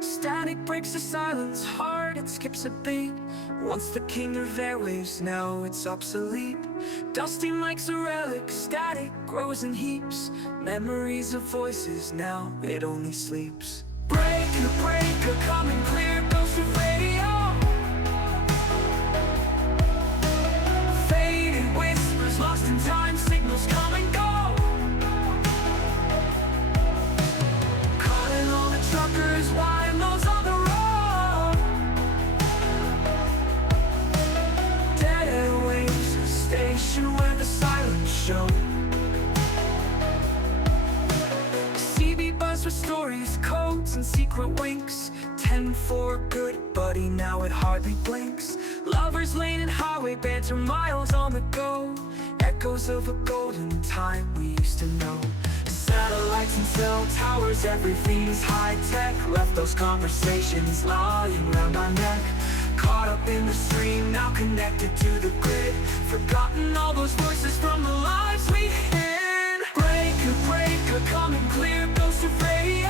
Static breaks the silence, heart it skips a beat. Once the king of airwaves, now it's obsolete. Dusty mics a relic, static grows in heaps. Memories of voices, now it only sleeps. Breaker, coming clear, ghost of radio. Faded whispers, lost in time, signals come and go. Calling all the truckers, YMOs on the road. Dead airwaves, a station where the silence show. CB buzz with stories, codes and secret winks. 10-4 good buddy, now it hardly blinks. Lovers lane and highway banter, miles on the go. Echoes of a golden time we used to know. Satellites and cell towers, everything's high-tech. Left those conversations lying round our neck. Caught up in the stream, now connected to the grid. Forgotten all those voices from the lives we hid. Breaker, coming clear, ghost of radio.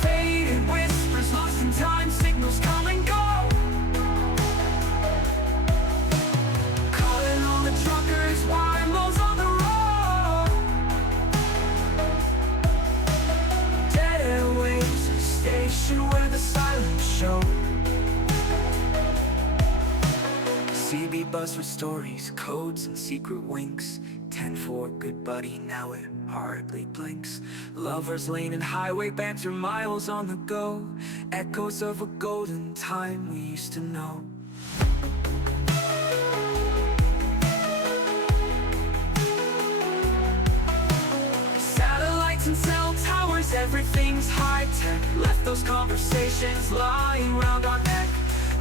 Faded whispers, lost in time, signals come and go. Calling all the truckers, YMOs on the road. Dead airwaves, a station where the silence show. CB buzz with stories, codes and secret winks. 10-4 good buddy, now it hardly blinks. Lovers lane and highway banter, miles on the go. Echoes of a golden time we used to know. Satellites and cell towers, everything's high-tech. Left those conversations lying round our neck.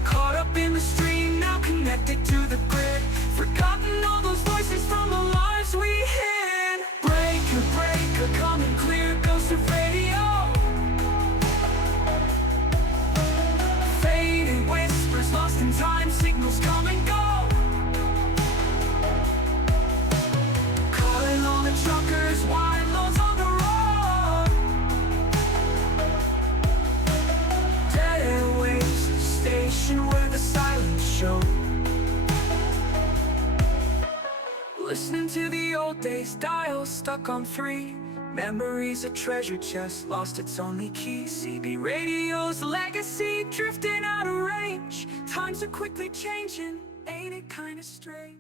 Caught up in the stream, now connected to the grid. Forgotten all those voices from the lives we hid. Breaker, coming clear, ghost of radio. Faded whispers, lost in time, signals come and go. Calling all the truckers, YMOs on the road. Dead airwaves, a station where the silence show. Listening to the old days, dial stuck on 3. Memories a treasure chest, lost its only key. CB radio's legacy, drifting out of range. Times are quickly changing, ain't it kinda strange?